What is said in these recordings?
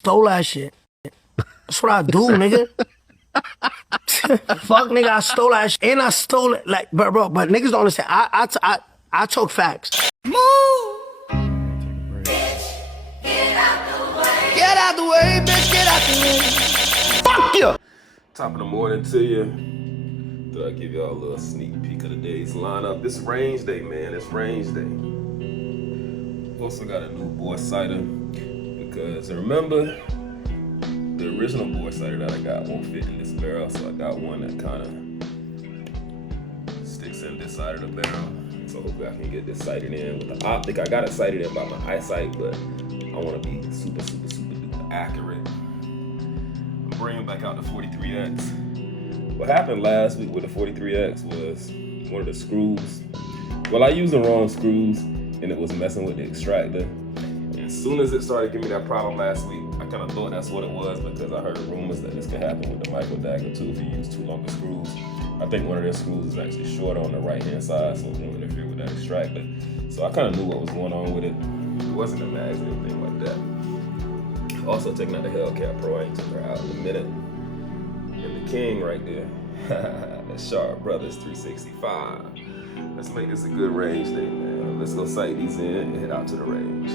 stole that shit. That's what I do, nigga. Fuck, nigga, I stole that shit. And I stole it, like, bro, but niggas don't understand. I talk facts. Move! Bitch, get out the way. Get out the way, bitch, get out the way. Fuck you! Top of the morning to you. Thought I'd give y'all a little sneak peek of the day's lineup. It's range day, man. It's range day. Also got a new boy sighter because remember the original boy sighter that I got won't fit in this barrel, so I got one that kind of sticks in this side of the barrel. So hopefully I can get this sighted in with the optic. I got it sighted in by my eyesight, but I want to be super duper accurate. I'm bringing back out the 43x. What happened last week with the 43x was one of the screws. Well, I used the wrong screws and it was messing with the extractor. And as soon as it started giving me that problem last week, I kind of thought that's what it was because I heard rumors that this could happen with the micro dagger too if you use too long of screws. I think one of their screws is actually shorter on the right hand side, so it won't interfere with that extractor. So I kind of knew what was going on with it. It wasn't a mags or anything like that. Also taking out the Hellcat Pro, I ain't took her out in a minute. And the king right there, the Sharp Brothers 365. Let's make this a good range day, man. Let's go sight these in and head out to the range.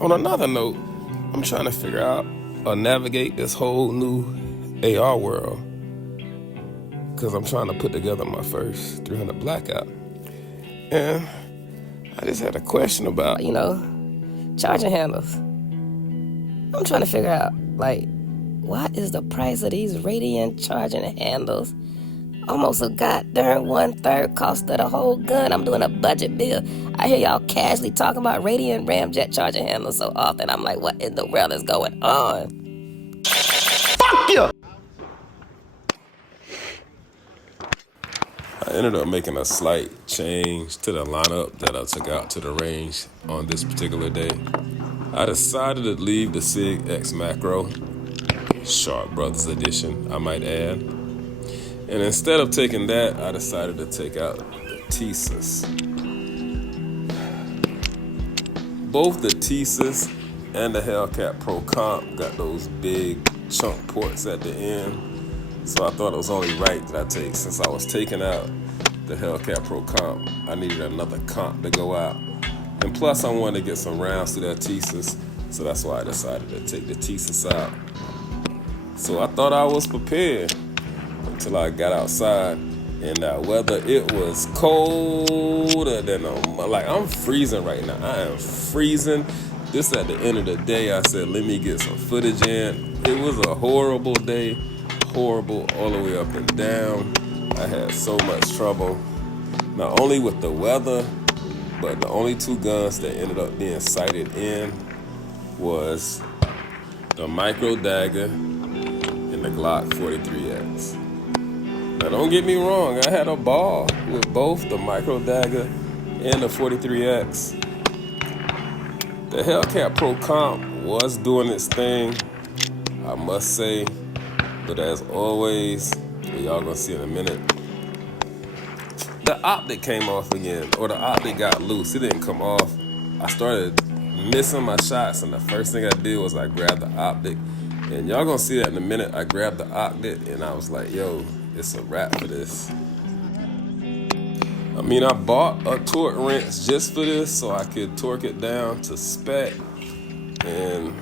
On another note, I'm trying to figure out or navigate this whole new AR world because I'm trying to put together my first 300 blackout. And I just had a question about, charging handles. I'm trying to figure out, what is the price of these Radiant charging handles? Almost a goddamn 1/3 cost of the whole gun. I'm doing a budget bill. I hear y'all casually talking about Radiant ramjet charging handles so often. I'm like, what in the world is going on? Fuck you! I ended up making a slight change to the lineup that I took out to the range on this particular day. I decided to leave the Sig X Macro, Sharp Brothers edition, I might add. And instead of taking that, I decided to take out the Comp-Tisas. Both the Comp-Tisas and the Hellcat Pro Comp got those big chunk ports at the end. So I thought it was only right that I take, since I was taking out the Hellcat Pro Comp, I needed another comp to go out. And plus I wanted to get some rounds to that Comp-Tisas, so that's why I decided to take the Comp-Tisas out. So I thought I was prepared until I got outside, and that weather, it was colder than I'm freezing right now. I am freezing. This at the end of the day, I said, let me get some footage in. It was a horrible day. Horrible all the way up and down. I had so much trouble, not only with the weather, but the only two guns that ended up being sighted in was the micro dagger and the Glock 43X. Now don't get me wrong, I had a ball with both the micro dagger and the 43X. The Hellcat Pro Comp was doing its thing, I must say. But as always, y'all gonna see in a minute, the optic came off again, or the optic got loose. It didn't come off. I started missing my shots, and the first thing I did was I grabbed the optic. And y'all gonna see that in a minute. I grabbed the optic, and I was like, yo, it's a wrap for this. I mean, I bought a torque wrench just for this so I could torque it down to spec. And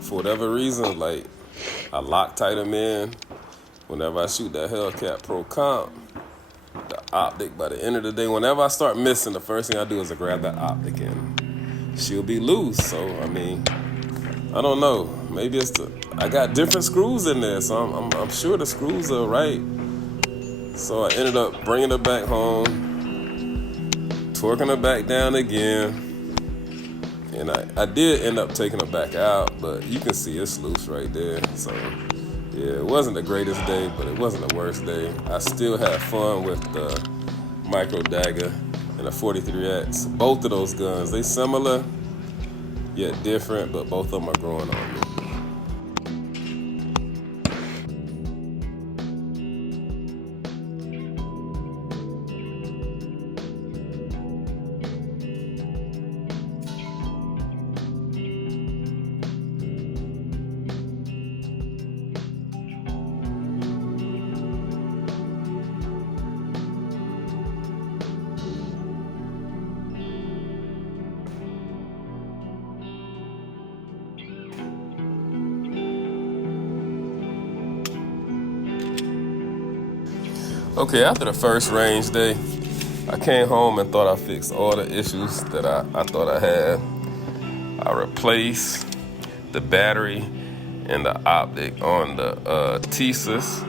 for whatever reason, I Loctite them in. Whenever I shoot that Hellcat Pro Comp, the optic, by the end of the day, whenever I start missing, the first thing I do is I grab that optic and she'll be loose. So, I mean, I don't know. Maybe I got different screws in there, so I'm sure the screws are right. So I ended up bringing it back home, torquing it back down again. And I did end up taking it back out, but you can see it's loose right there. So, yeah, it wasn't the greatest day, but it wasn't the worst day. I still had fun with the micro dagger and the 43X. Both of those guns, they similar, yet different, but both of them are growing on me. Okay, after the first range day, I came home and thought I fixed all the issues that I thought I had. I replaced the battery and the optic on the Tisas.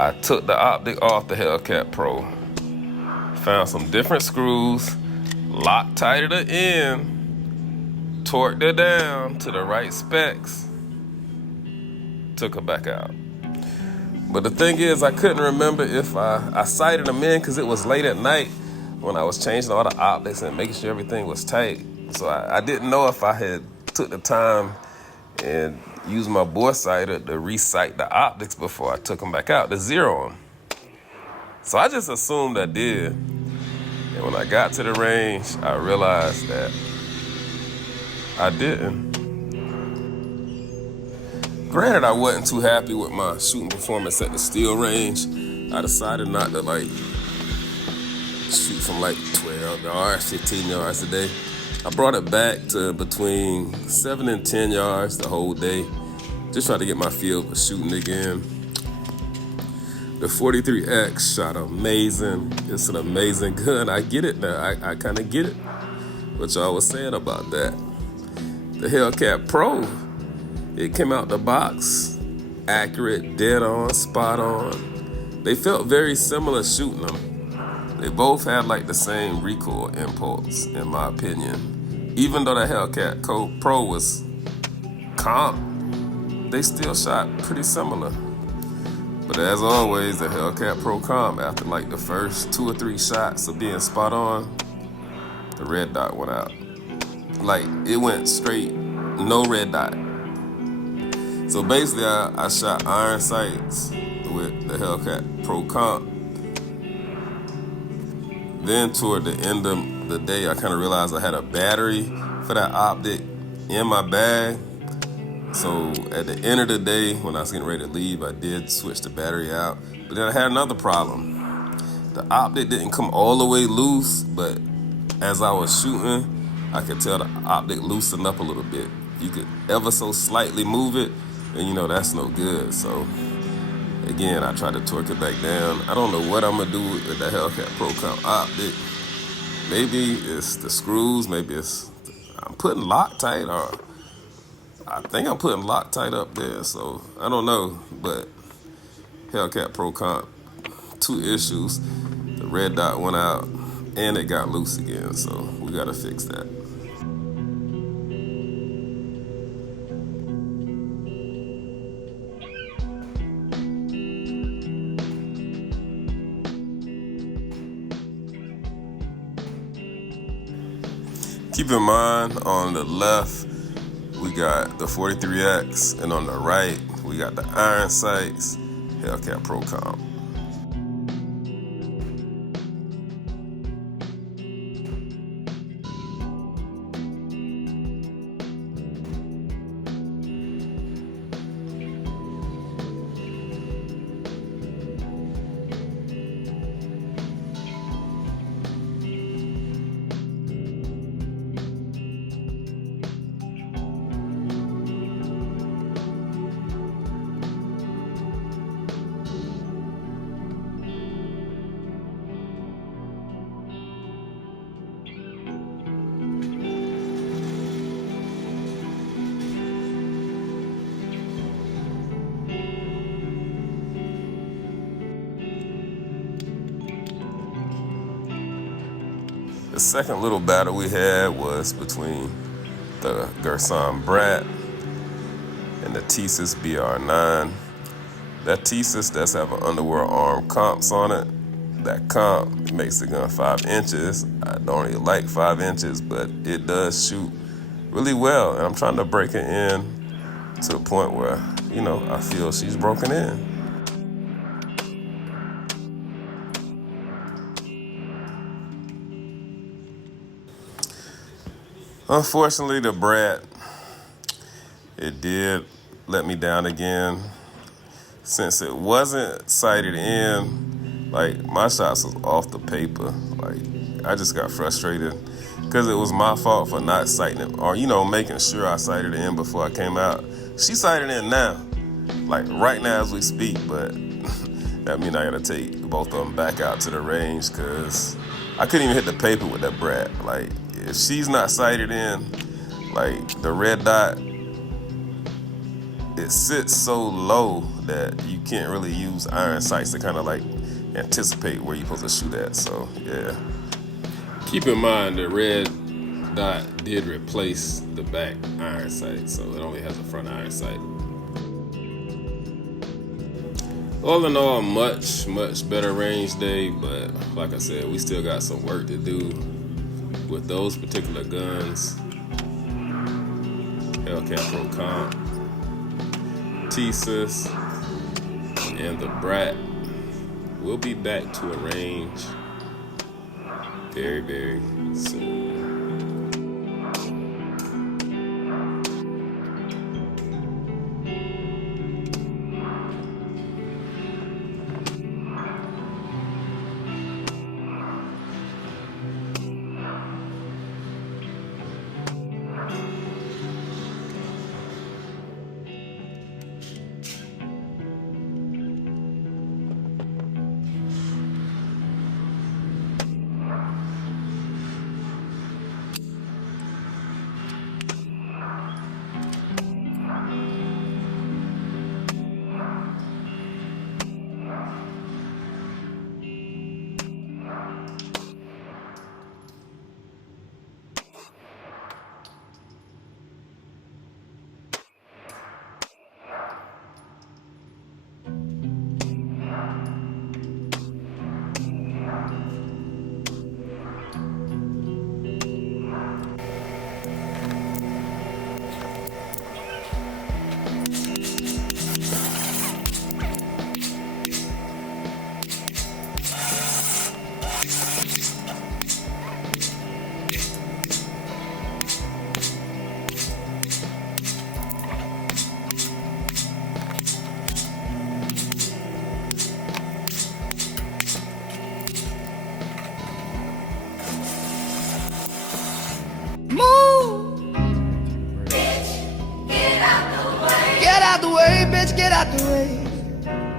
I took the optic off the Hellcat Pro. Found some different screws, Loctited it in, torqued it down to the right specs, took her back out. But the thing is, I couldn't remember if I sighted them in because it was late at night when I was changing all the optics and making sure everything was tight. So I didn't know if I had took the time and used my bore sighter to re-sight the optics before I took them back out to zero them. So I just assumed I did. And when I got to the range, I realized that I didn't. Granted, I wasn't too happy with my shooting performance at the steel range. I decided not to shoot from 12 yards, 15 yards a day. I brought it back to between 7 and 10 yards the whole day. Just try to get my feel for shooting again. The 43X shot amazing. It's an amazing gun. I get it now. I kind of get it. What y'all was saying about that. The Hellcat Pro, it came out the box, accurate, dead on, spot on. They felt very similar shooting them. They both had the same recoil impulse, in my opinion. Even though the Hellcat Pro was comp, they still shot pretty similar. But as always, the Hellcat Pro Comp, after the first 2 or 3 shots of being spot on, the red dot went out. It went straight, no red dot. So basically, I shot iron sights with the Hellcat Pro Comp. Then toward the end of the day, I kind of realized I had a battery for that optic in my bag. So at the end of the day, when I was getting ready to leave, I did switch the battery out. But then I had another problem. The optic didn't come all the way loose, but as I was shooting, I could tell the optic loosened up a little bit. You could ever so slightly move it, and that's no good. So again, I tried to torque it back down. I don't know what I'm gonna do with the Hellcat Pro Comp optic. Maybe it's the screws, maybe I'm putting Loctite, or I think I'm putting Loctite up there, so I don't know. But Hellcat Pro Comp, 2 issues. The red dot went out and it got loose again, so we gotta fix that. Keep in mind, on the left, we got the 43X, and on the right, we got the iron sights, Hellcat Pro Comp. The second little battle we had was between the Br9-Brat and the Tisas Br9. That Tisas does have an underworld arm comps on it. That comp makes the gun 5 inches. I don't really like 5 inches, but it does shoot really well. And I'm trying to break it in to a point where, I feel she's broken in. Unfortunately, the Brat, it did let me down again. Since it wasn't sighted in, my shots was off the paper. I just got frustrated because it was my fault for not sighting it, or, making sure I sighted it in before I came out. She sighted in now, right now as we speak, but That means I gotta take both of them back out to the range because I couldn't even hit the paper with that Brat. Like, if she's not sighted in, like the red dot, it sits so low that you can't really use iron sights to kind of like anticipate where you're supposed to shoot at. So yeah. Keep in mind the red dot did replace the back iron sight, so it only has a front iron sight. All in all, much better range day, but like I said, we still got some work to do with those particular guns. Hellcat Pro Comp-Tisas and the Brat. We'll be back to a range very soon. Get out the way, bitch, get out the way.